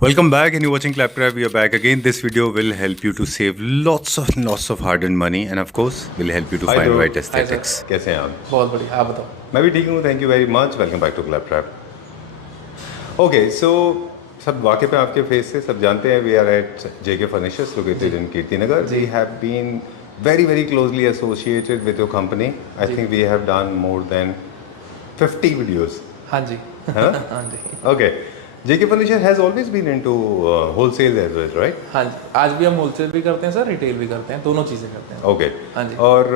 Welcome back and you're watching Claptrap. We are back again. This video will help you to save lots of hard-earned money and of course will help you to find right aesthetics. कैसे हैं आप? बहुत बढ़िया, आप बताओ। मैं भी ठीक हूँ, thank you very much. Welcome back to Claptrap. Okay, so सब वाकई पे आपके फेस से सब जानते हैं we are at JK Furnitures located in Kirtinagar. We have been very closely associated with your company. I think we have done more than 50 videos. हाँ जी। Huh? हाँ जी। Okay. JK Furniture has always been into wholesale as well, right? हाँ जी, आज भी हम wholesale भी करते हैं sir, retail भी करते हैं, दोनों चीज़ें करते हैं। ओके। हाँ जी। और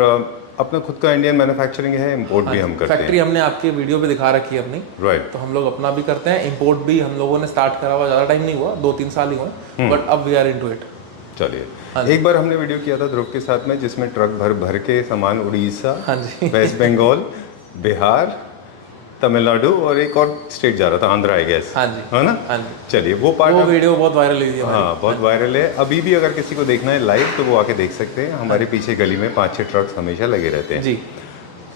अपना खुद का इंडियन मैन्युफैक्चरिंग है, इंपोर्ट भी हम करते हैं। फैक्ट्री हमने आपके वीडियो पे दिखा रखी है अपनी, राइट। तो हम लोग अपना भी करते हैं, इंपोर्ट भी हम लोगों ने स्टार्ट करा हुआ, ज़्यादा टाइम नहीं हुआ, 2-3 साल ही हुए, बट अब वी आर इनटू इट। चलिए, एक बार हमने वीडियो किया था ध्रुव के साथ में जिसमें ट्रक भर भर के सामान उड़ीसा, हाँ जी, वेस्ट बंगाल, बिहार, तमिलनाडु और एक और स्टेट जा रहा था, आंध्र आई गेस। हाँ जी, है ना? हाँ जी। चलिए, वो पार्ट वो वीडियो बहुत वायरल हुई है। हाँ, बहुत वायरल है। अभी भी अगर किसी को देखना है लाइव तो वो आके देख सकते हैं। हमारे पीछे गली में 5-6 ट्रक्स हमेशा लगे रहते हैं जी।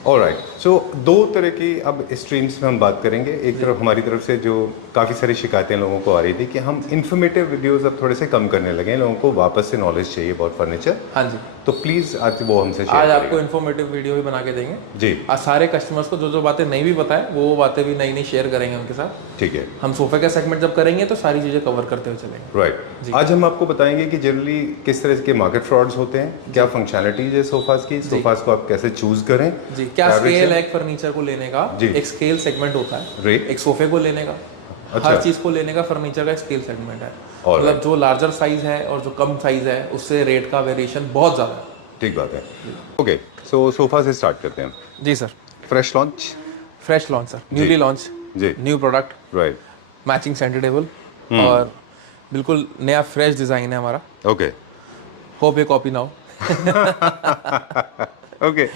ऑलराइट, सो दो तरह की अब स्ट्रीम्स में हम बात करेंगे। एक तरफ हमारी तरफ से जो काफ़ी सारी शिकायतें लोगों को आ रही थी कि हम इन्फॉर्मेटिव वीडियोस अब थोड़े से कम करने लगे हैं, लोगों को वापस से नॉलेज चाहिए बहुत फर्नीचर। हाँ जी, तो प्लीज़ आज वो हमसे शेयर आज आपको इन्फॉर्मेटिव वीडियो भी बना के देंगे जी। आज सारे कस्टमर्स को जो बातें नहीं भी पता है वो बातें भी नई शेयर करेंगे उनके साथ। ठीक है, हम सोफे का सेगमेंट जब करेंगे तो सारी चीज़ें कवर करते हुए चलेंगे। राइट। आज हम आपको बताएंगे कि जनरली किस तरह के मार्केट फ्रॉड्स होते हैं, क्या फंक्शनलिटीज है सोफाज की, सोफाज को आप कैसे चूज करें जी, क्या स्केल है फर्नीचर को लेने का, जी। एक स्केल सेगमेंट होता है, राइट। एक सोफे को लेने का, अच्छा। हर चीज को लेने का फर्नीचर का स्केल सेगमेंट है। और मतलब जो लार्जर साइज है और जो कम साइज है उससे रेट का वेरिएशन बहुत ज़्यादा है। ठीक बात है। ओके, सो सोफा से स्टार्ट करते हैं। जी sir. Fresh launch. Fresh launch sir, newly launch जी, new product, right. Matching centre table और बिल्कुल नया फ्रेश डिज़ाइन है हमारा। ओके होप ये कॉपी ना हो। ओके,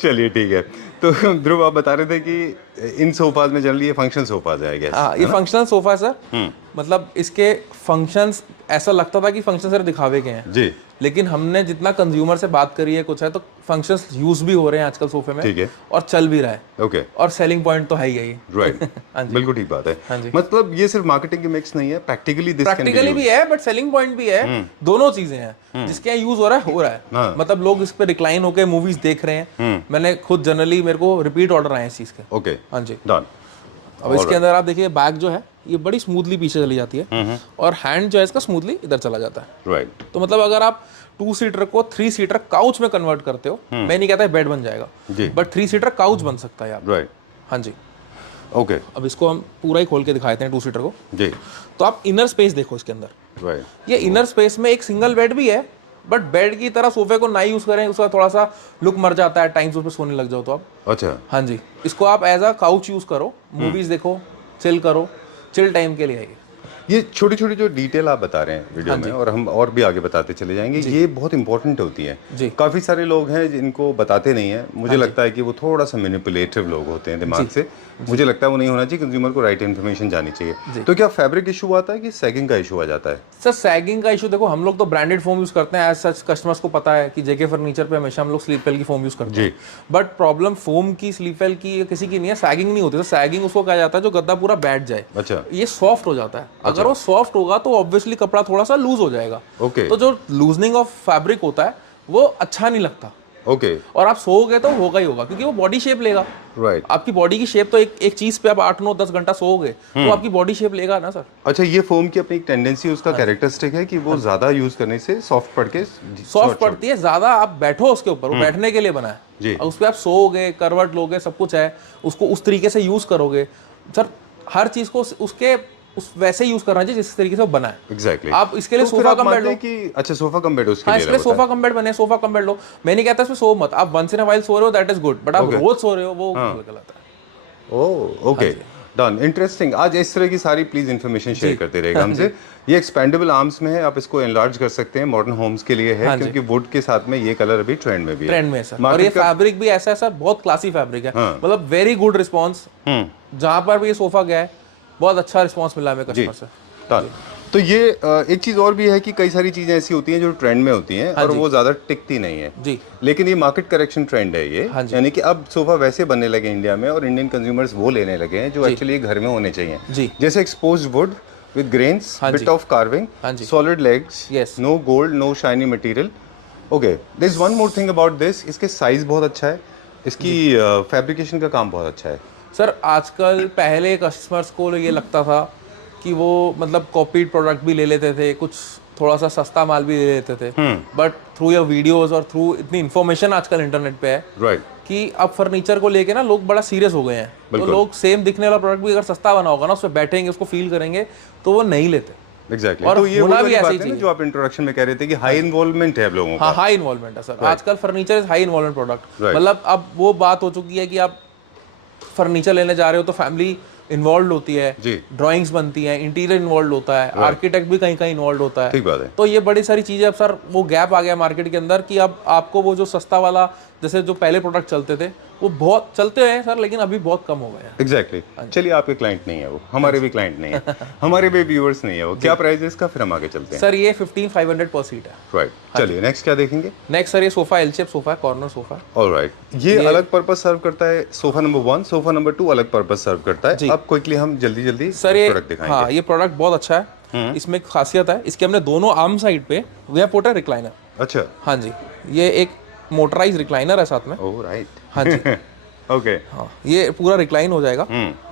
चलिए ठीक है। तो ध्रुव आप बता रहे थे कि इन सोफाज में जनरली ये फंक्शन सोफाज है, आई गेस। हाँ, ये फंक्शनल सोफा है सर। मतलब इसके फंक्शंस ऐसा लगता था कि फंक्शन सिर्फ दिखावे के हैं जी, लेकिन हमने जितना कंज्यूमर से बात करी है कुछ है तो फंक्शंस यूज भी हो रहे हैं आजकल सोफे में। ठीक है। और चल भी रहा है। ओके, और सेलिंग पॉइंट तो है ही है ये। राइट। हाँ जी, बिल्कुल ठीक बात है। हाँ जी। मतलब ये सिर्फ मार्केटिंग की मिक्स नहीं है, प्रैक्टिकली भी है बट सेलिंग पॉइंट भी है। दोनों चीजें हैं जिसके यहाँ यूज हो रहा है। हाँ। मतलब लोग इस पे रिक्लाइन होकर मूवीज देख रहे हैं। मैंने खुद जनरली मेरे को रिपीट ऑर्डर आए हैं इस चीज के। ओके, हाँ जी, डन। अब इसके अंदर आप देखिए बैग जो है ये बड़ी स्मूथली पीछे चली जाती है और हैंड जो है इसका स्मूथली इधर चला जाता है। राइट। तो मतलब अगर आप 2 सीटर को 3 सीटर काउच में कन्वर्ट करते हो, मैं नहीं कहता बेड बन जाएगा जी, बट 3 सीटर काउच बन सकता है आप। राइट। हाँ जी। ओके, अब इसको हम पूरा ही खोल के दिखाते हैं 2 सीटर को। जी, तो आप इनर स्पेस देखो इसके अंदर। राइट। ये इनर स्पेस में एक सिंगल बेड भी है बट बेड की तरह सोफे को ना यूज करें, उसका थोड़ा सा लुक मर जाता है टाइम्स उस पर सोने लग जाओ तो आप। अच्छा। हाँ जी, इसको आप एज अ काउच यूज करो, मूवीज देखो, चिल करो, चिल टाइम के लिए है ये छोटी छोटी जो डिटेल आप बता रहे हैं वीडियो में और हम और भी आगे बताते चले जाएंगे, ये बहुत इंपॉर्टेंट होती है जी। काफ़ी सारे लोग हैं जिनको बताते नहीं है। मुझे लगता है कि वो थोड़ा सा मैनिपुलेटिव लोग होते हैं दिमाग से। मुझे लगता है वो नहीं होना चाहिए, कंज्यूमर को राइट इन्फॉर्मेशन जानी चाहिए। तो क्या फैब्रिक इशू आता है कि सैगिंग का इशू आ जाता है? सर सैगिंग का इशू देखो, हम लोग तो ब्रांडेड फोम यूज करते हैं, एज सच कस्टमर्स को पता है कि जेके फर्नीचर पे हमेशा हम लोग स्लीप वेल की फोम यूज करते हैं। बट प्रॉब्लम फोम की, स्लीप वेल की, किसी की नहीं है, सैगिंग नहीं होती। तो सैगिंग उसको कहा जाता है जो गद्दा पूरा बैठ जाए। अच्छा। ये सॉफ्ट हो जाता है। अगर वो सॉफ्ट होगा तो ऑब्वियसली कपड़ा थोड़ा सा लूज हो जाएगा। ओके। तो जो लूजनिंग ऑफ फैब्रिक होता है वो अच्छा नहीं लगता। ओके। और आप सोओगे तो होगा ही होगा क्योंकि वो बॉडी शेप लेगा। राइट। आपकी बॉडी की शेप तो एक चीज पे आप 8-9-10 घंटा सोओगे तो आपकी बॉडी शेप लेगा ना सर। अच्छा, ये फोम की अपनी एक टेंडेंसी, उसका कैरेक्टरिस्टिक है कि वो ज्यादा यूज करने से सॉफ्ट पड़ के सॉफ्ट पड़ती है ज्यादा। आप बैठो उसके ऊपर, वो बैठने के लिए बना है जी। उस पर आप सोओगे, करवट लोगे, सब कुछ है, उसको उस तरीके से यूज करोगे सर। हर चीज को उसके उस वैसे यूज करना चाहिए जिस तरीके से वो बना है। एग्जैक्टली। आप इसके लिए सोफा कम बेड लो कि अच्छा सोफा कम बेड उसके हाँ, लिए इसलिए सोफा कम बेड बने, सोफा कम बेड लो। मैं नहीं कहता इसमें सो मत, आप वंस इन अ व्हाइल सो रहे हो दैट इज गुड, बट आप रोज सो रहे हो वो गलत है। Oh okay, done. इंटरेस्टिंग। आज इस तरह की सारी प्लीज इन्फॉर्मेशन शेयर करते रहेगा हमसे। ये एक्सपेंडेबल आर्म्स में है, आप इसको एनलार्ज कर सकते हैं, मॉडर्न होम्स के लिए है क्योंकि वुड के साथ में ये कलर अभी ट्रेंड में भी है। ट्रेंड में सर। और ये फैब्रिक भी ऐसा है सर, बहुत क्लासी फैब्रिक है। मतलब वेरी गुड रिस्पॉन्स। जहां पर भी ये सोफा गया है बहुत अच्छा रिस्पॉन्स मिला है कस्टमर से। तो ये एक चीज और भी है कि कई सारी चीजें ऐसी होती हैं जो ट्रेंड में होती हैं और वो ज्यादा टिकती नहीं है जी। लेकिन ये मार्केट करेक्शन ट्रेंड है ये। यानी कि अब सोफा वैसे बनने लगे इंडिया में और इंडियन कंज्यूमर्स वो लेने लगे हैं जो एक्चुअली घर में होने चाहिए। जैसे एक्सपोज्ड वुड with grains, हाँ bit जी। of carving, हाँ जी। solid legs, Yes. no gold, no shiny material. Okay, there's one more thing about this. इसके साइज बहुत अच्छा है, इसकी फैब्रिकेशन का काम बहुत अच्छा है. सर आजकल पहले कस्टमर्स को ये लगता था कि वो मतलब कॉपीड प्रोडक्ट भी ले लेते थे, कुछ थोड़ा सा सस्ता माल भी ले लेते थे, बट थ्रू योर वीडियोस और थ्रू इतनी इन्फॉर्मेशन आजकल इंटरनेट पे है Right. कि अब फर्नीचर को लेके ना लोग बड़ा सीरियस हो गए हैं. तो बिल्कुल। लोग सेम दिखने वाला प्रोडक्ट भी अगर सस्ता बना होगा ना, उसमें बैठेंगे, उसको फील करेंगे, तो वो नहीं लेते. Exactly. और तो ये होना वो भी वाली ऐसे बात ही है ना चाहिए. जो आप इंट्रोडक्शन में कह रहे थे कि हाई इन्वॉल्वमेंट है अब लोगों हाँ, का. हाई इन्वॉल्वमेंट है सर. आजकल furniture is high involvement product. Right. मतलब अब वो बात हो चुकी है कि आप फर्नीचर लेने जा रहे हो तो फैमिली इन्वॉल्व होती है, जी. ड्राइंग्स बनती हैं, इंटीरियर इन्वॉल्व होता है, आर्किटेक्ट भी कहीं कहीं इन्वॉल्व होता है. ठीक बात है. तो ये बड़ी सारी चीजें अब सर वो गैप आ गया मार्केट के अंदर कि अब आपको वो जो सस्ता वाला जैसे जो पहले प्रोडक्ट चलते थे वो बहुत चलते हैं सर, लेकिन अभी बहुत कम हो गए हैं. एग्जैक्टली. चलिए आपके क्लाइंट नहीं है वो, हमारे भी क्लाइंट नहीं है, हमारे भी व्यूअर्स नहीं है वो. क्या प्राइस है इसका, फिर हम आगे चलते हैं. सर ये 15,500 पर सीट है. राइट. चलिए नेक्स्ट क्या देखेंगे. नेक्स्ट सर ये सोफा एल शेप सोफा है, कॉर्नर सोफा है. ऑलराइट. ये अलग पर्पस सर्व करता है. सोफा नंबर 1, सोफा नंबर 2 अलग पर्पस सर्व करता है. अब क्विकली हम जल्दी सर ये प्रोडक्ट दिखाएंगे. हाँ ये प्रोडक्ट बहुत अच्छा है. इसमें एक खासियत है, इसके हमने दोनों आर्म साइड पे we have put a recliner. अच्छा. हाँ जी, ये एक मोटराइज रिक्लाइनर है साथ में. Oh right. हाँ जी. ओके. हाँ ये पूरा रिक्लाइन हो जाएगा.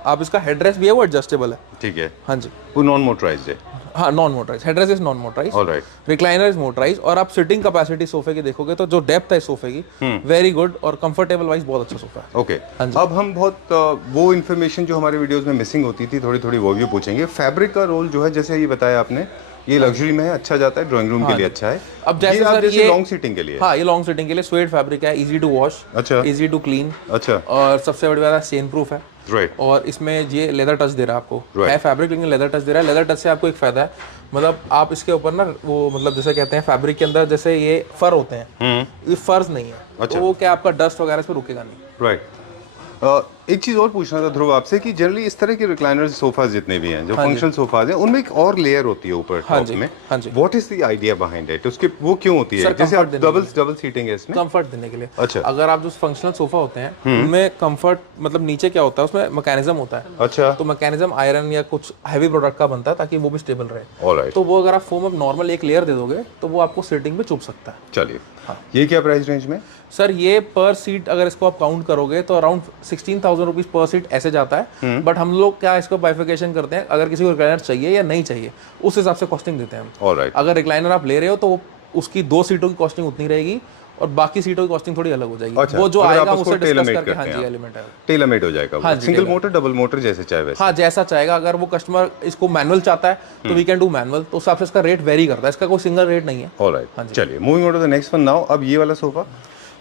आप इसका हेडरेस्ट भी है वो एडजस्टेबल है. ठीक है. हाँ जी. वो नॉन मोटराइज्ड है. हाँ non motorise, headrest is non motorise, alright. Recliner is motorise. और आप सिटिंग कैपेसिटी सोफे की देखोगे तो जो डेप्थ है सोफे की वेरी गुड और कंफर्टेबल वाइज बहुत अच्छा सोफा है. ओके. हाँ जी. अब हम बहुत वो इन्फॉर्मेशन जो हमारे वीडियोस में मिसिंग होती थी थोड़ी थोड़ी वो भी पूछेंगे. फैब्रिक का रोल जो है जैसे ये बताया आपने, ये लग्जरी में है, अच्छा जाता है, ड्राइंग रूम के लिए अच्छा है. अब जैसे आप सर जैसे ये लॉन्ग सीटिंग के लिए. हाँ ये लॉन्ग सिटिंग के लिए स्वेट फैब्रिक है, इजी टू वॉश, अच्छा. इजी टू क्लीन, अच्छा. और सबसे बड़ी बात है स्टेन प्रूफ है. राइट. और इसमें ये लेदर टच दे रहा है आपको. Right. है फैब्रिक लेकिन लेदर टच दे रहा है. लेदर टच से आपको एक फायदा है, मतलब आप इसके ऊपर ना वो मतलब जैसे कहते हैं फैब्रिक के अंदर जैसे ये फर होते हैं, ये फर्स नहीं है. अच्छा. तो वो क्या आपका डस्ट वगैरह इस पे रुकेगा नहीं. राइट. एक चीज और पूछना था ध्रुव आपसे कि जनरली इस तरह के रिक्लाइनर्स सोफाज जितने भी हैं जो फंक्शनल सोफाज हैं उनमें एक और लेयर होती है ऊपर हाँ टॉप जी, में. हाँ जी. What is the idea behind it, उसके वो क्यों होती है? सर, जैसे comfort आप देने डबल सीटिंग है इसमें. कंफर्ट देने के लिए. अच्छा. अगर आप जो फंक्शनल सोफा होते हैं उनमें कंफर्ट मतलब नीचे क्या होता है उसमें मैकेनिज्म होता है. अच्छा. तो मैकेनिज्म आयरन या कुछ हैवी प्रोडक्ट का बनता है ताकि वो भी स्टेबल रहे. ऑलराइट. तो वो अगर आप फोम अब नॉर्मल एक लेयर दे दोगे तो वो आपको सीटिंग पे चुभ सकता है. चलिए. ये क्या प्राइस रेंज में? सर ये पर सीट अगर इसको आप काउंट करोगे तो अराउंड 16,000 रुपीज पर सीट ऐसे जाता है. बट हम लोग क्या इसको बाइफिकेशन करते हैं, अगर किसी को रिक्लाइनर चाहिए या नहीं चाहिए उस हिसाब से कॉस्टिंग देते हैं हम. ऑलराइट. अगर रिक्लाइनर आप ले रहे हो तो उसकी 2 सीटों की कॉस्टिंग उतनी रहेगी और बाकी सीटों की कॉस्टिंग थोड़ी अलग हो जाएगी. अच्छा, वो जो अगर आप आएगा उसको उससे डिस्कस tailor-made करके. करते हाँ हैं जी आप. एलिमेंट है. टेलर मेड हो जाएगा. हाँ जी, single tailor-made. Motor double motor जैसे चाहे वैसे. हाँ जैसा चाहेगा. अगर वो कस्टमर इसको मैनुअल चाहता है तो वी कैन डू मैनुअल, तो उस हिसाब से इसका रेट वेरी करता है. इसका कोई सिंगल रेट नहीं है. ऑलराइट. चलिए moving on to the next one now. अब ये वाला सोफा.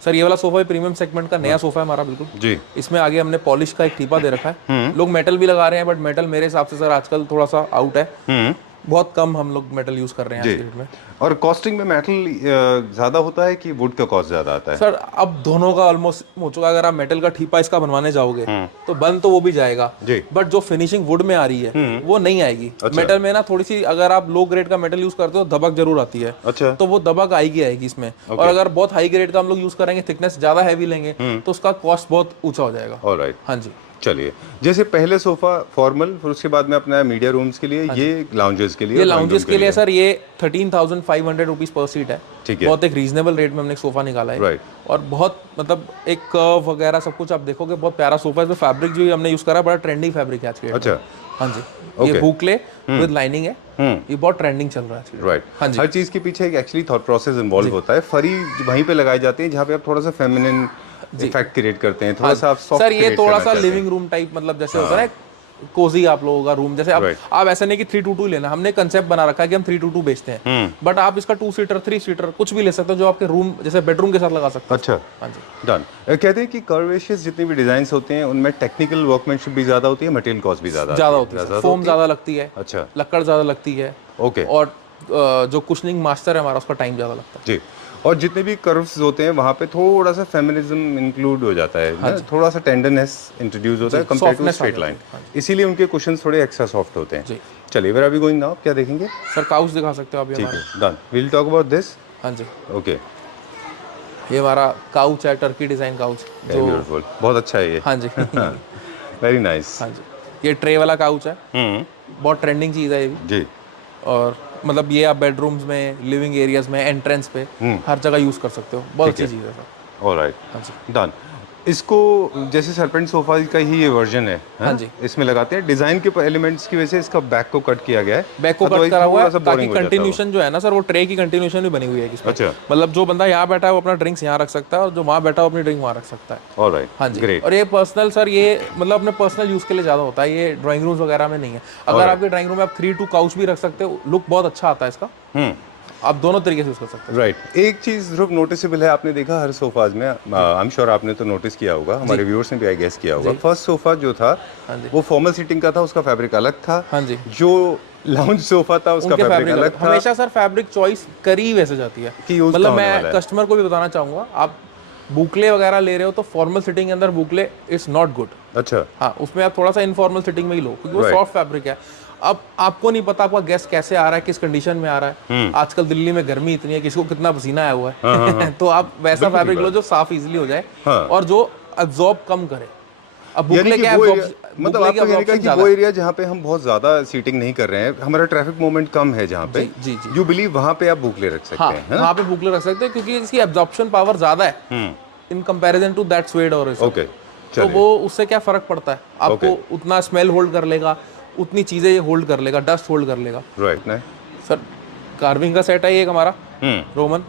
सर ये वाला सोफा प्रीमियम सेगमेंट का नया सोफा है हमारा बिल्कुल जी. इसमें आगे हमने पॉलिश का एक ठीपा दे रखा है. लोग मेटल भी लगा रहे हैं बट मेटल मेरे हिसाब से सर आजकल थोड़ा सा आउट है. बहुत कम हम लोग मेटल यूज कर रहे हैं आज के डेट में. और कॉस्टिंग में मेटल ज्यादा होता है कि वुड का कॉस्ट ज्यादा आता है? सर अब दोनों का ऑलमोस्ट हो चुका है. अगर आप मेटल का ठीपा इसका बनवाने जाओगे तो बन तो वो भी जाएगा, बट जो फिनिशिंग वुड में आ रही है वो नहीं आएगी. मेटल में ना थोड़ी सी अगर आप लो ग्रेड का मेटल यूज करते हो दबक जरूर आती है. अच्छा. तो वो दबक आएगी इसमें. और अगर बहुत हाई ग्रेड का हम लोग यूज करेंगे, थिकनेस ज्यादा हैवी लेंगे तो उसका कॉस्ट बहुत ऊंचा हो जाएगा. ऑलराइट. हाँ जी. चलिए. जैसे पहले सोफा फॉर्मल, फिर उसके बाद में अपना मीडिया रूम्स के लिए, ये लाउंजेस के लिए. ये लाउंजेस के लिए सर ये 13,500 रुपीज पर सीट है. ठीक है. बहुत एक रीजनेबल रेट में हमने एक सोफा निकाला है. राइट. और बहुत मतलब एक कर्व वगैरह सब कुछ आप देखोगे बहुत प्यारा सोफा है. इसमें फैब्रिक जो हमने यूज करा है बड़ा ट्रेंडिंग फैब्रिक है आज के. अच्छा. हाँ जी. ये हुक ले विद लाइनिंग है. ये बहुत ट्रेंडिंग चल रहा है. राइट. हाँ जी. हर चीज के पीछे एक एक्चुअली थॉट प्रोसेस इन्वॉल्व होता है. फरी वहीं पे लगाए जाते हैं जहाँ पे आप थोड़ा सा फेमिनिन इफेक्ट क्रिएट करते हैं, थोड़ा सा आप सॉफ्ट. सर ये थोड़ा सा लिविंग रूम टाइप मतलब जैसे होता है ना कोजी आप लोगों का रूम. जैसे आप ऐसा नहीं कि 322 लेना, हमने कंसेप्ट बना रखा है कि हम 322 बेचते हैं. बट आप इसका 2 सीटर 3 सीटर कुछ भी ले सकते हो जो आपके रूम जैसे बेडरूम के साथ लगा सकते हो. अच्छा. हाँ जी. डन. कहते हैं कि कर्वेशियस जितने भी डिजाइन होते हैं उनमें टेक्निकल वर्कमैनशिप भी ज्यादा होती है, मटेरियल कॉस्ट भी ज्यादा होती है. फोम ज्यादा लगती है. अच्छा. लकड़ ज्यादा लगती है. ओके. और जो कुशनिंग मास्टर है हमारा उसका टाइम ज्यादा लगता है. जी. और जितने भी कर्व्स होते हैं वहाँ पे थोड़ा सा फेमिनिज्म इंक्लूड हो जाता है. हाँ, थोड़ा सा टेंडरनेस इंट्रोड्यूस होता है कंपेयर टू स्ट्रेट लाइन. इसीलिए उनके कुशन्स थोड़े एक्स्ट्रा सॉफ्ट होते हैं. चलिए where are we going now? क्या देखेंगे? सर काउच दिखा सकते हो आप. ठीक है. Done. We will talk about this. हाँ जी. ओके. ये हमारा काउच है, Turkey design couch. Very beautiful. बहुत अच्छा है ये. हाँ जी. Very nice. हाँ जी. ये ट्रे वाला काउच है. बहुत ट्रेंडिंग चीज़ है ये भी। जी और मतलब ये आप बेडरूम्स में, लिविंग एरियाज में, एंट्रेंस पे हर जगह यूज़ कर सकते हो। बहुत अच्छी चीज़ है सर। ऑलराइट हाँ जी। डन। इसको जैसे सरपेंट सोफा का ही ये वर्जन है हाँ जी। इसमें लगाते हैं डिजाइन के एलिमेंट्स की वजह से इसका बैक को कट किया गया है, बैक को कट Otherwise करा हुआ थोड़ा है सा ताकि boring हो जाता है वो। कंटिन्यूशन जो है ना सर, वो ट्रे की कंटिन्यूशन भी बनी हुई है इसमें। अच्छा। मतलब जो बंदा यहाँ बैठा है वो अपना ड्रिंक्स यहाँ रख सकता है, और जो वहाँ बैठा है वो अपनी ड्रिंक वहाँ रख सकता है। ऑलराइट हाँ जी। ग्रेट। और ये पर्सनल सर, ये मतलब अपने पर्सनल यूज़ के लिए ज़्यादा होता है, ये ड्राइंग रूम्स वगैरह में नहीं है। अगर आपके ड्राइंग रूम में आप 3-2 काउच भी रख सकते हो, लुक बहुत अच्छा आता है इसका। आप दोनों तरीके से यूज़ कर सकते हो। राइट। एक चीज ध्रुव नोटिसेबल है, आपने देखा हर सोफाज में, आई एम श्योर आपने तो नोटिस किया होगा, हमारे व्यूअर्स ने भी आई गेस किया होगा, फर्स्ट सोफा जो था हाँ जी। वो फॉर्मल सीटिंग का था, उसका फैब्रिक अलग था। हाँ जी। जो लाउंज सोफा था उसका उनके फैब्रिक अलग था। हमेशा सर फैब्रिक चॉइस करी वैसे जाती है कि use मतलब कहाँ होने वाला मैं है। कस्टमर को भी बताना चाहूँगा, आप बुकले वगैरह ले रहे हो तो फॉर्मल सिटिंग के अंदर बुकले इज नॉट गुड। अच्छा हाँ, उसमें आप थोड़ा सा इनफॉर्मल सिटिंग में ही लो, क्योंकि वो Right. सॉफ्ट फैब्रिक है। अब आपको नहीं पता आपका गेस्ट कैसे आ रहा है, किस कंडीशन में आ रहा है। आजकल दिल्ली में गर्मी इतनी है, किसी को कितना पसीना आया हुआ है। तो आप वैसा बिल्कुल फैब्रिक ठीक लो जो साफ इजीली हो जाए हाँ। और जो एब्जॉर्ब कम करे। अब यानी बुकले कि क्या वो absorb- area- मतलब बुकले की आपको कहने का absorption कि ज़्यादा वो है। एरिया जहाँ पे हम बहुत ज्यादा सीटिंग नहीं कर रहे हैं, हमारा ट्रैफिक मूवमेंट कम है जहाँ पे, जी, जी, जी। यू बिलीव वहाँ पे आप बुकले रख सकते हाँ, हैं, है ना? वहाँ पे बुकले रख सकते हैं क्योंकि इसकी एब्जॉर्प्शन पावर ज़्यादा है in comparison to that suede और ओके तो चलिए। वो उससे क्या फर्क पड़ता है, आपको Okay. उतना स्मेल होल्ड कर लेगा, उतनी चीज़ें ये होल्ड कर लेगा, डस्ट होल्ड कर लेगा। राइट ना। सर कार्विंग का सेट है ये एक हमारा रोमन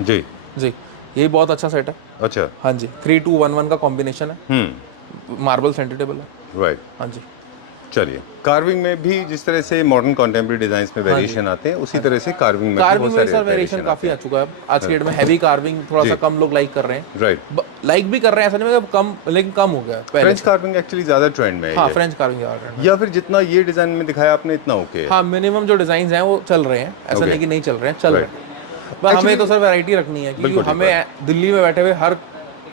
जी जी, यही बहुत अच्छा सेट है। अच्छा। हाँ जी, 3211 का कॉम्बिनेशन है, मार्बल सेंटर टेबल है। राइट हाँ जी। चलिए। कार्विंग में भी जिस तरह से मॉडर्न कॉन्टेम्प्रेरी डिजाइन्स में वेरिएशन आते हैं, उसी तरह से कार्विंग में भी कार्विंग बहुत में सारे सर वेरिएशन काफ़ी आ चुका है आज की डेट में। हैवी कार्विंग थोड़ा सा कम लोग लाइक कर रहे हैं, राइट। लाइक भी कर रहे हैं, ऐसा नहीं है कि कम, लेकिन कम हो गया है पहले फ्रेंच से। कार्विंग एक्चुअली ज्यादा ट्रेंड में है हाँ, ये। फ्रेंच कार्विंग आ रहे हैं। या फिर जितना ये डिजाइन में दिखाया आपने इतना ओके है। हाँ, मिनिमम जो डिजाइन हैं वो चल रहे हैं, ऐसा Okay. नहीं कि नहीं चल रहे हैं, चल रहे Right. हैं। बस हमें तो सर वैरायटी रखनी है, क्योंकि बिल्कुल ठीक हमें दिल्ली में बैठे हुए हर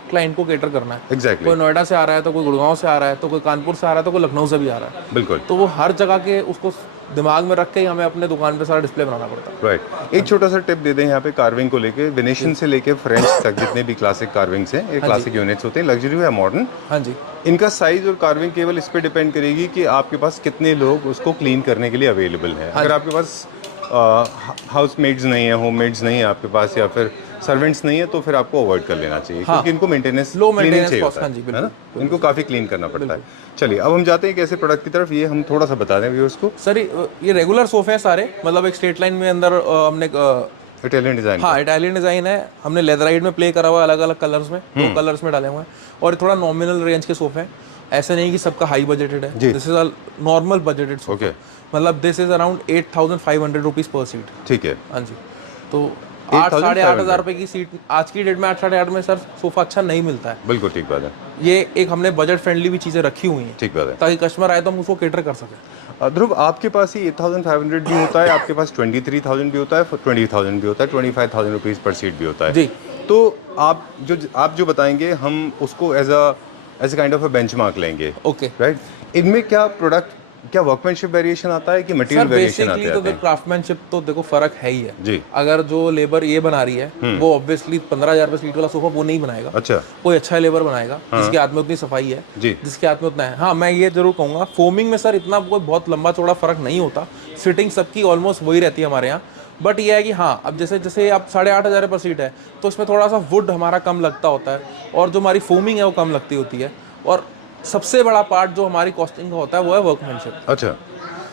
क्लाइंट को केटर करना है। एग्जैक्टली कोई नोएडा से आ रहा है तो कोई गुड़गांव से आ रहा है, तो कोई कानपुर से आ रहा है, तो कोई लखनऊ से भी आ रहा है। बिल्कुल तो वो हर जगह के उसको दिमाग में रख के ही हमें अपने दुकान पे सारा डिस्प्ले बनाना पड़ता है। राइट। एक छोटा सा टिप दे दें यहाँ पे कार्विंग को लेके, वेनेशियन से लेके फ्रेंच तक जितने भी क्लासिक कार्विंग्स हैं, ये क्लासिक यूनिट्स होते हैं, लग्जरी या मॉडर्न, हाँ जी। इनका साइज और कार्विंग केवल इस पे डिपेंड करेगी कि आपके पास कितने लोग उसको क्लीन करने के लिए अवेलेबल हैं। अगर आपके पास हाउस मेड्स नहीं है, होम मेड्स नहीं है आपके पास, या फिर सर्वेंट्स नहीं है, तो फिर आपको अवॉइड कर लेना चाहिए, क्योंकि इनको मेंटेनेंस Low क्लीनिंग maintenance चाहिए cost, होता हाँ जी, है ना, बिल्कुल, इनको काफ़ी क्लीन करना पड़ता है। चलिए अब हम जाते हैं एक ऐसे प्रोडक्ट की तरफ, ये हम थोड़ा सा बता दें व्यूअर्स को। सर ये रेगुलर सोफे हैं सारे, मतलब एक स्ट्रेट लाइन में अंदर हमने इटालियन डिजाइन। हाँ, इटालियन डिजाइन है, हमने लेदराइट में प्ले करा हुआ है, अलग अलग कलर्स में, 2 कलर्स में डाले हुए हैं, और थोड़ा नॉमिनल रेंज के सोफे हैं। ऐसे नहीं कि सबका हाई बजटेड है, this is a normal budgeted sofa. Okay. मतलब this is around 8,500 rupees per seat. ठीक है। हाँ जी। तो 8-8,500 रुपए की सीट आज की डेट में 8-8,500 में सर सोफा अच्छा नहीं मिलता है। बिल्कुल ठीक बात है। ये एक हमने बजट फ्रेंडली भी चीजें रखी हुई हैं, ठीक बात है। ताकि कस्टमर आए तो हम उसको केटर कर सकें। ध्रुव आपके पास ही 8,500 भी होता है, आपके पास 23,000 भी होता है, 20,000 भी होता है, 25,000 रुपीज़ पर सीट भी होता है जी। तो आप जो बताएंगे हम उसको as a kind of a benchmark लेंगे। ओके। राइट। इनमें क्या वर्कमैनशिप वेरिएशन आता है कि सर मटेरियल वेरिएशन बेसिकली आते तो हैं? क्राफ्टमैनशिप तो देखो फर्क है ही है जी। अगर जो लेबर ये बना रही है वो ऑब्वियसली 15,000 रुपए सीट वाला सोफा वो नहीं बनाएगा। अच्छा। कोई अच्छा लेबर बनाएगा जिसके हाथ में उतनी सफाई है, जी। जिसके हाथ में उतना है। हाँ, मैं ये जरूर कहूँगा फोमिंग में सर इतना कोई बहुत लंबा चौड़ा फर्क नहीं होता, सिटिंग सबकी ऑलमोस्ट वही रहती है हमारे यहाँ। बट ये है कि हाँ, अब जैसे आप 8,500 पर सीट है तो उसमें थोड़ा सा वुड हमारा कम लगता होता है, और जो हमारी फोमिंग है वो कम लगती होती है, और सबसे बड़ा पार्ट जो हमारी कॉस्टिंग का होता है वो है वर्कमैनशिप। अच्छा।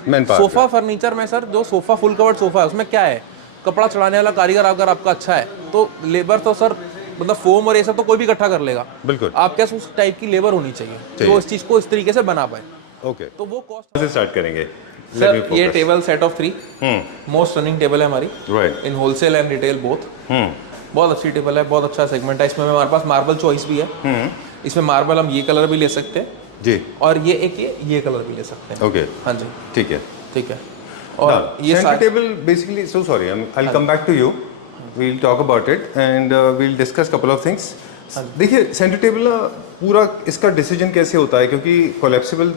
Man power. सोफा फर्नीचर में सर जो सोफा फुल कवर्ड सोफा है उसमें क्या है, कपड़ा चढ़ाने वाला कारीगर अगर आपका अच्छा है तो लेबर तो सर मतलब फोम और ये सब तो कोई भी इकट्ठा कर लेगा। बिल्कुल। आपके पास उस टाइप की लेबर होनी चाहिए जो इस चीज को इस तरीके से बना पाए। ओके। तो वो कॉस्ट से स्टार्ट करेंगे। सर ये table set of 3 most running table है हमारी, right. In wholesale and retail both. बहुत अच्छी टेबल है, बहुत अच्छा सेगमेंट है। इसमें हमारे पास मार्बल चॉइस भी है। इसमें मार्बल हम ये कलर भी ले सकते हैं जी, और ये कलर भी ले सकते हैं। ओके। हाँ जी, ठीक है। ठीक है। और ये centre table basically, so sorry, I come back to you, we'll talk about it and we'll discuss couple of things. देखिए सेंटर टेबल ना पूरा इसका डिसीजन कैसे होता है, क्योंकि collapsible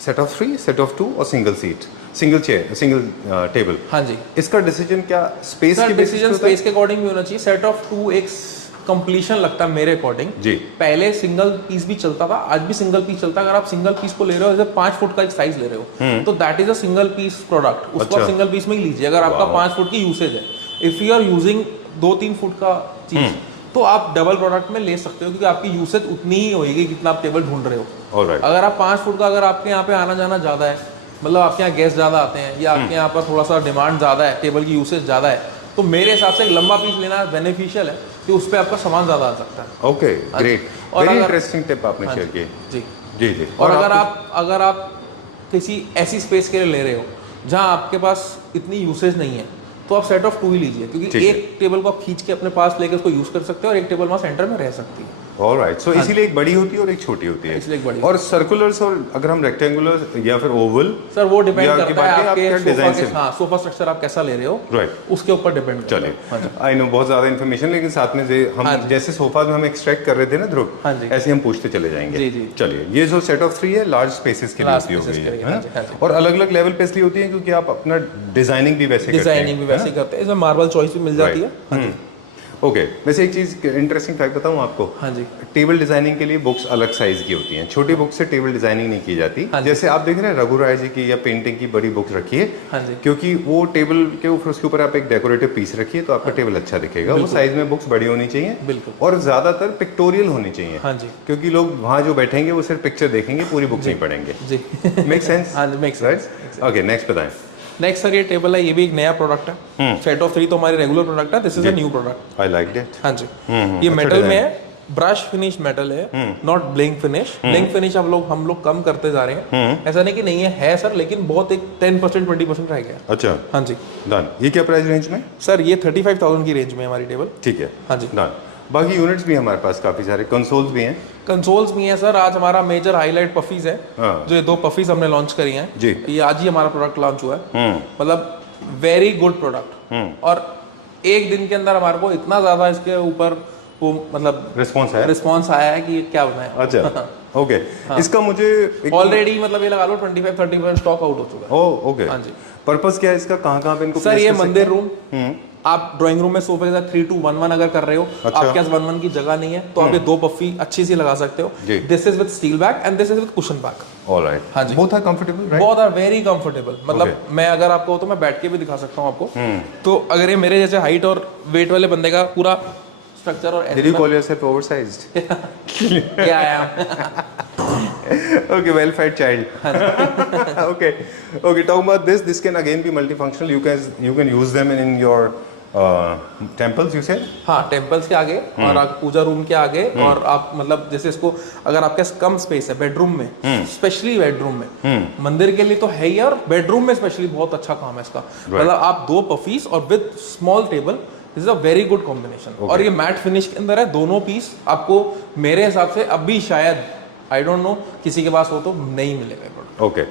set of 3, set of 2 और single seat, single chair, single table. हाँ जी, इसका डिसीजन क्या स्पेस सर के बेसिस पे डिसीजन होता है? स्पेस के अकॉर्डिंग भी होना चाहिए। सेट ऑफ 2 एक कंप्लीशन लगता है मेरे अकॉर्डिंग। जी। पहले सिंगल पीस भी चलता था, आज भी सिंगल पीस चलता है। अगर आप सिंगल पीस को ले रहे हो, जैसे 5 फुट का एक साइज ले रहे हो, तो that is a single piece product, उसको आप सिंगल पीस में ही लीजिए। अगर आपका 5 फुट की यूसेज है, if you are using 2-3 foot का चीज, तो आप डबल प्रोडक्ट में ले सकते हो, क्योंकि आपकी यूसेज उतनी ही होगी जितना आप टेबल ढूंढ रहे हो। अगर आप 5 फुट का, अगर आपके यहाँ पे आना जाना ज्यादा है, मतलब आपके यहाँ गेस्ट ज्यादा आते हैं, या आपके यहाँ पर थोड़ा सा डिमांड ज्यादा है, टेबल की यूसेज ज्यादा है, तो मेरे हिसाब से एक लंबा पीस लेना बेनिफिशियल है, कि उस पर आपका सामान ज्यादा आ सकता है। Okay, great, very interesting tip आपने शेयर की। जी जी जी। और अगर आप किसी ऐसी स्पेस के लिए ले रहे हो जहाँ आपके पास इतनी यूसेज नहीं है, तो आप सेट ऑफ 2 ही लीजिए, क्योंकि एक टेबल को आप खींच के अपने पास लेके उसको यूज कर सकते हो, और एक टेबल वहाँ सेंटर में रह सकती है। ऑलराइट, सो इसीलिए एक बड़ी होती है और एक छोटी होती है। इसलिए एक बड़ी और सर्कुलर्स, और अगर हम रेक्टेंगुलर या फिर ओवल, सर वो डिपेंड करता है आपके डिजाइन से। हाँ, सोफा स्ट्रक्चर आप कैसा ले रहे हो, राइट, उसके ऊपर डिपेंड करता है। चलिए, आई नो बहुत ज्यादा इन्फॉर्मेशन, लेकिन साथ में हम जैसे सोफा में हम एक्सट्रैक्ट कर रहे थे ना ध्रुव, ऐसे हम पूछते चले जाएंगे। जी जी। चलिए, ये जो सेट ऑफ 3 है, लार्ज स्पेसेस के लिए होती है, और अलग अलग लेवल पे इसलिए होती है क्योंकि आप अपना डिजाइनिंग भी वैसे करते हैं, इसमें मार्बल चॉइस भी मिल जाती है। ओके, वैसे एक चीज इंटरेस्टिंग फैक्ट बताऊं आपको। हाँ जी। टेबल डिजाइनिंग के लिए बुक्स अलग साइज की होती हैं, छोटी बुक से टेबल डिजाइनिंग नहीं की जाती। जैसे आप देख रहे हैं रघु राय जी की या पेंटिंग की बड़ी बुक रखी है, क्योंकि वो टेबल के ऊपर, उसके ऊपर आप एक डेकोरेटिव पीस रखिए तो आपका टेबल अच्छा दिखेगा। वो साइज में बुक्स बड़ी होनी चाहिए, बिल्कुल, और ज्यादातर पिक्टोरियल होनी चाहिए। हाँ जी। क्योंकि लोग वहाँ जो बैठेंगे वो सिर्फ पिक्चर देखेंगे, पूरी बुक नहीं पढ़ेंगे। जी, मेक सेंस? हाँ जी, मेक सेंस। ओके, नेक्स्ट बताएं। नेक्स्ट सर, ये टेबल है, ये भी एक नया प्रोडक्ट है। सेट ऑफ 3 तो हमारी रेगुलर प्रोडक्ट है, this is a new product. I like that. हाँ जी। ये मेटल में है, ब्रश फिनिश मेटल है, not blink finish. Blink finish हम लोग कम करते जा रहे हैं, ऐसा नहीं कि नहीं है सर, लेकिन बहुत एक 10% 20% रह गया। अच्छा, हाँ जी, डन। ये क्या प्राइस रेंज में? सर ये 35,000 की रेंज में हमारी टेबल। ठीक है, हाँ जी, डन। बाकी यूनिट्स भी हमारे पास काफी सारे, कंसोल्स भी हैं। कंसोल्स भी हैं सर। आज हमारा मेजर हाईलाइट पफीज है, जो ये 2 पफीज हमने लॉन्च करी हैं जी। ये आज ही हमारा प्रोडक्ट लॉन्च हुआ है, मतलब वेरी गुड प्रोडक्ट। और एक दिन के अंदर हमारे को इतना ज्यादा इसके ऊपर वो मतलब रिस्पॉन्स आया है कि क्या बनाए। अच्छा, ओके। इसका मुझे ऑलरेडी मतलब ये लगा लो 25-30% स्टॉक आउट हो चुका है। ओह, ओके। हाँ जी। पर्पस क्या है इसका, कहाँ पे इनको सर? ये मंदिर रूम, आप ड्राइंग रूम में सोफे के साथ 3-2-1-1 अगर कर रहे हो, आपके पास 1-1 की जगह नहीं है, तो आप ये 2 पफी अच्छी सी लगा सकते हो। This is with steel back and this is with cushion back. Alright, हाँ जी। Both are comfortable, right? Both are very comfortable. मतलब मैं अगर आपको तो मैं बैठ के भी दिखा सकता हूँ आपको। तो अगर ये मेरे जैसे हाइट और वेट वाले बंदे का पूरा स्ट्रक्चर और Did you call yourself oversized? Yeah, I am. Okay, well-fed child. Okay, okay. Talking about this can again be multifunctional. You can use them in your temples, you said? हाँ, temples के आगे और आप पूजा room के आगे, और आप मतलब जैसे इसको अगर आपके कम स्पेस है बेडरूम में, स्पेशली बेडरूम में, मंदिर के लिए तो है ही, और बेडरूम में स्पेशली बहुत अच्छा काम है इसका। मतलब आप 2 पफीस और with small table, this is a very good combination. और ये मैट फिनिश के अंदर है, दोनों पीस आपको मेरे हिसाब से अभी शायद, आई डोंट नो, किसी के पास हो तो नहीं मिलेगा। ओके,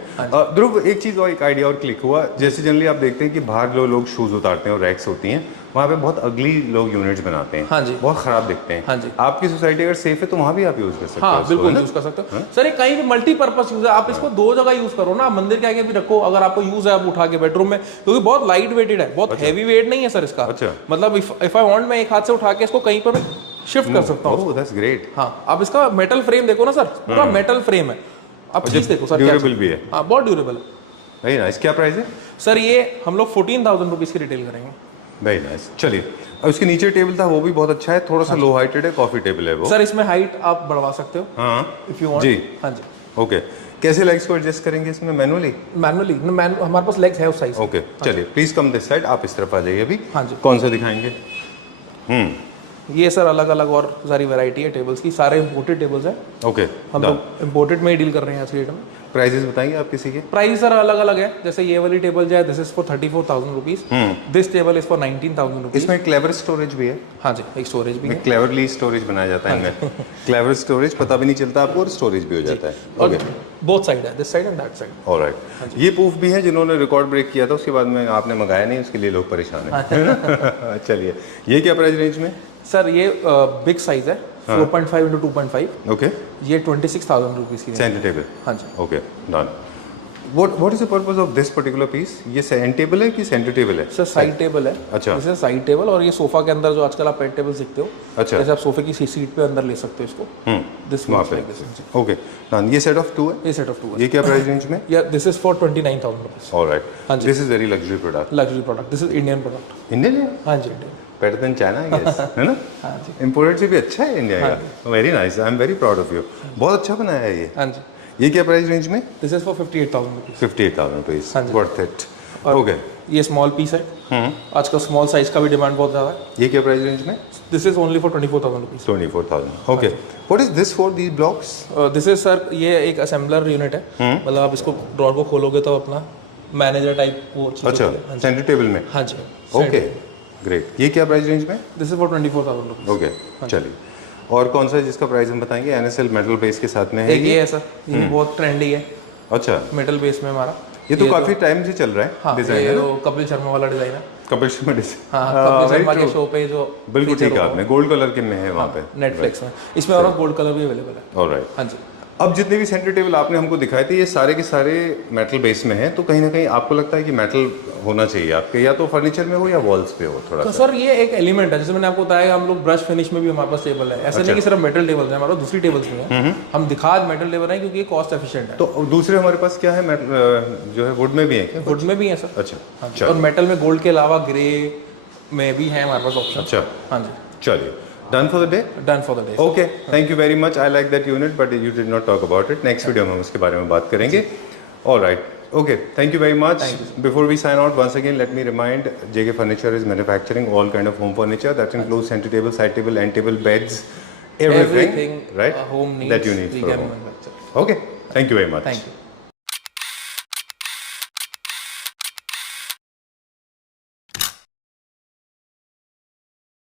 ध्रुव, एक चीज और, एक आइडिया और क्लिक हुआ। जैसे जनरली आप देखते हैं कि बाहर लोग शूज उतारते हैं और रैक्स होती हैं, वहाँ पे बहुत अगली लोग यूनिट्स बनाते हैं। हाँ जी, बहुत खराब दिखते हैं। हाँ जी, आपकी सोसाइटी अगर सेफ है तो वहाँ भी आप यूज कर सकते हो। हाँ, बिल्कुल यूज कर सकते हो सर। ये कहीं भी मल्टीपर्पज यूज है, आप इसको 2 जगह यूज करो ना, मंदिर के आगे भी रखो, अगर आपको यूज है आप उठा के बेडरूम में, क्योंकि बहुत लाइट वेटेड है, बहुत हैवी वेट नहीं है सर इसका। अच्छा, मतलब इफ आई वांट, मैं एक हाथ से उठा के इसको कहीं पर शिफ्ट कर सकता हूँ। That's great. हाँ, आप इसका मेटल फ्रेम देखो ना सर, पूरा मेटल फ्रेम है। आप चीज देखो सर, ड्यूरेबल भी है। हाँ, बहुत ड्यूरेबल है। Very nice. क्या प्राइस है सर? ये हम लोग 14,000 रुपीज की रिटेल करेंगे। Very nice. चलिए, अब उसके नीचे टेबल था वो भी बहुत अच्छा है, थोड़ा सा लो हाइटेड है, कॉफी टेबल है वो। सर इसमें हाइट आप बढ़वा सकते हो, हाँ, इफ यू वांट। जी, हाँ जी। ओके, कैसे लेग्स को एडजस्ट करेंगे इसमें? मैनुअली हमारे पास लेग्स है उस साइज। ओके, चलिए प्लीज कम दिस साइड, आप इस तरफ आ जाइए अभी। हाँ जी। कौन सा दिखाएंगे? ये सर अलग अलग और सारी वैरायटी है टेबल्स की, सारे इंपोर्टेड टेबल्स हैं। ओके, हम लोग इंपोर्टेड में ही डील कर रहे हैं आज के डेट में। प्राइसेस बताइए आप किसी के? प्राइस सर अलग अलग है, जैसे ये वाली टेबल जो है, this is for 34,000 rupees, this table is for 19,000 rupees. इसमें क्लेवर स्टोरेज भी है? हाँ जी, एक स्टोरेज भी है। क्लेवरली स्टोरेज बनाया जाता है इनमें। क्लेवर स्टोरेज, पता भी नहीं चलता आपको, और स्टोरेज भी हो जाता है। ओके, बोथ साइड है, this side and that side. Alright. ये प्रूफ भी है जिन्होंने रिकॉर्ड ब्रेक किया था, उसके बाद में आपने मंगाया नहीं, उसके लिए लोग परेशान हैं। चलिए, ये क्या प्राइस रेंज में? सर ये बिग साइज है, 4.5 into 2.5। ओके, ये 26,000 रुपीज की सेंटर टेबल। हाँ जी। Okay, done. What is the purpose of this particular piece? ये सेंटर टेबल है कि सेंटर टेबल है? सर साइड टेबल है। अच्छा। जैसे साइड टेबल, और ये सोफा के अंदर जो आजकल आप बेड टेबल देखते हो, अच्छा। जैसे आप सोफे की सीट पे अंदर ले सकते हो इसको। दिस वहाँ पे। ओके, ये सेट ऑफ 2 है? ये सेट ऑफ 2 है। ये क्या प्राइस रेंज में? या this is for 29,000 rupees. Alright, हाँ जी। This is very luxury product. Luxury product, this is Indian product. Indian है? हाँ जी, Indian. Better than China, I guess, है ना? हाँ जी। इंपोर्टेड से भी अच्छा है इंडिया का। Very nice, I am very proud of you. बहुत अच्छा बनाया है ये। हाँ जी। ये क्या प्राइस रेंज में? This is for 58,000 rupees. 58,000 rupees, हाँ जी। Worth it. और ओके, ये स्मॉल पीस है। आजकल स्मॉल साइज का भी डिमांड बहुत ज़्यादा है। ये क्या प्राइस रेंज में? This is only for 24,000 rupees. 24,000। Okay, what is this for these blocks? This is sir, ये एक असेंबलर यूनिट है। मतलब आप इसको ड्रॉर को खोलोगे तो अपना मैनेजर टाइप वो चीज़ अच्छा, होती है। हाँ जी। सेंटर टेबल में? हाँ जी। Okay, great. ये क्या प्राइस रेंज में? This is for 24,000 rupees. Okay, चलिए। और कौन सा है जिसका प्राइस हम बताएंगे? एनएसएल मेटल बेस के साथ में है एक ये है सर, ये बहुत ट्रेंडी है, अच्छा, मेटल बेस में हमारा। ये तो काफी टाइम से चल रहा है हाँ, डिजाइन, ये है ना? वो कपिल शर्मा वाला डिजाइन है। कपिल शर्मा डिजाइन। हाँ, कपिल शर्मा के शो पे जो बिल्कुल feature ठीक है, हुआ आपने गोल्ड कलर के में है वहाँ पे। नेटफ्लिक्स में, इसमें और गोल्ड कलर भी अवेलेबल है। ऑलराइट। हाँ जी। अब जितने भी सेंटर टेबल आपने हमको दिखाए थे, ये सारे के सारे मेटल बेस में हैं, तो कहीं ना कहीं आपको लगता है कि मेटल होना चाहिए आपके, या तो फर्नीचर में हो या वॉल्स पे हो थोड़ा तो सा? सर ये एक एलिमेंट है, जैसे मैंने आपको बताया, हम लोग ब्रश फिनिश में भी हमारे पास टेबल है। ऐसा नहीं कि सिर्फ मेटल टेबल है, हमारे पास दूसरी टेबल्स भी हैं। हम दिखा मेटल टेबल है क्योंकि ये कॉस्ट एफिशिएंट है। तो दूसरे हमारे पास क्या है, जो है वुड में भी है क्या? वुड में भी है सर। अच्छा, हाँ जी। चलो। और मेटल में गोल्ड के अलावा ग्रे में भी है हमारे पास ऑप्शन। अच्छा, हाँ जी। चलिए, done for the day. Done for the day. Okay, thank you very much. I like that unit, but you did not talk about it. Next video में हम उसके बारे में बात करेंगे। Alright, okay, thank you very much. Before we sign out, once again let me remind, JK Furniture is manufacturing all kind of home furniture that includes center table, side table, end table, beds, everything, right, a home needs, that you need we for can home. manufacture. Okay, thank you very much. Thank you.